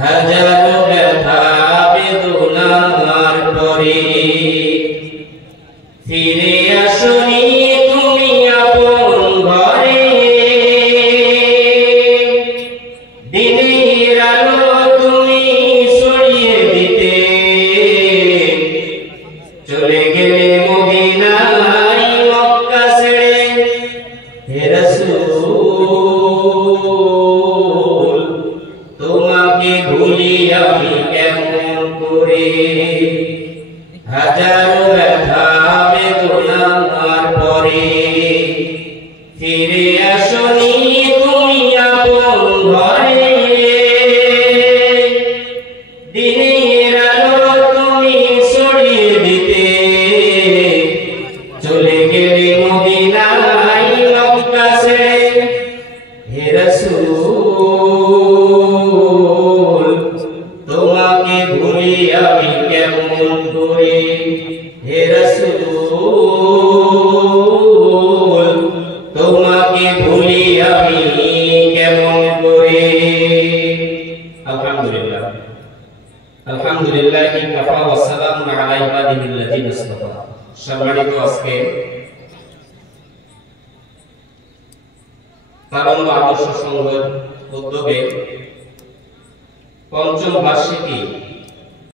হাজারো ব্যথা বেদনার পরে ফিরে আসনি তুমি আপন ঘরে, দিনের আলো তুমি ছড়িয়ে দিতে চলে গেলে মদিনায় মক্কা ছেড়ে। হে রাসূল তোমাকে ভুলি আমি কেমন করে, হাজারো ব্যথা বেদনার পরে ফিরে আসনি তুমি আপন ঘরে, দিনের আলো তুমি ছড়িয়ে দিতে চলে গেলে মদিনায় মক্কা ছেড়ে। হে রাসূল তোমাকে ভুলি আমি কেমন করে, হে রাসূল তোমাকে ভুলি আমি কেমন করে। আলহামদুলিল্লাহ আলহামদুলিল্লাহ কাফা ওয়া সালামুন আলা ইবাদিহিল্লাযিনা ইসতাফা। সম্মানিত আজকে তারুণ্য আদর্শ সংঘের উদ্যোগে পঞ্চম বার্ষিকী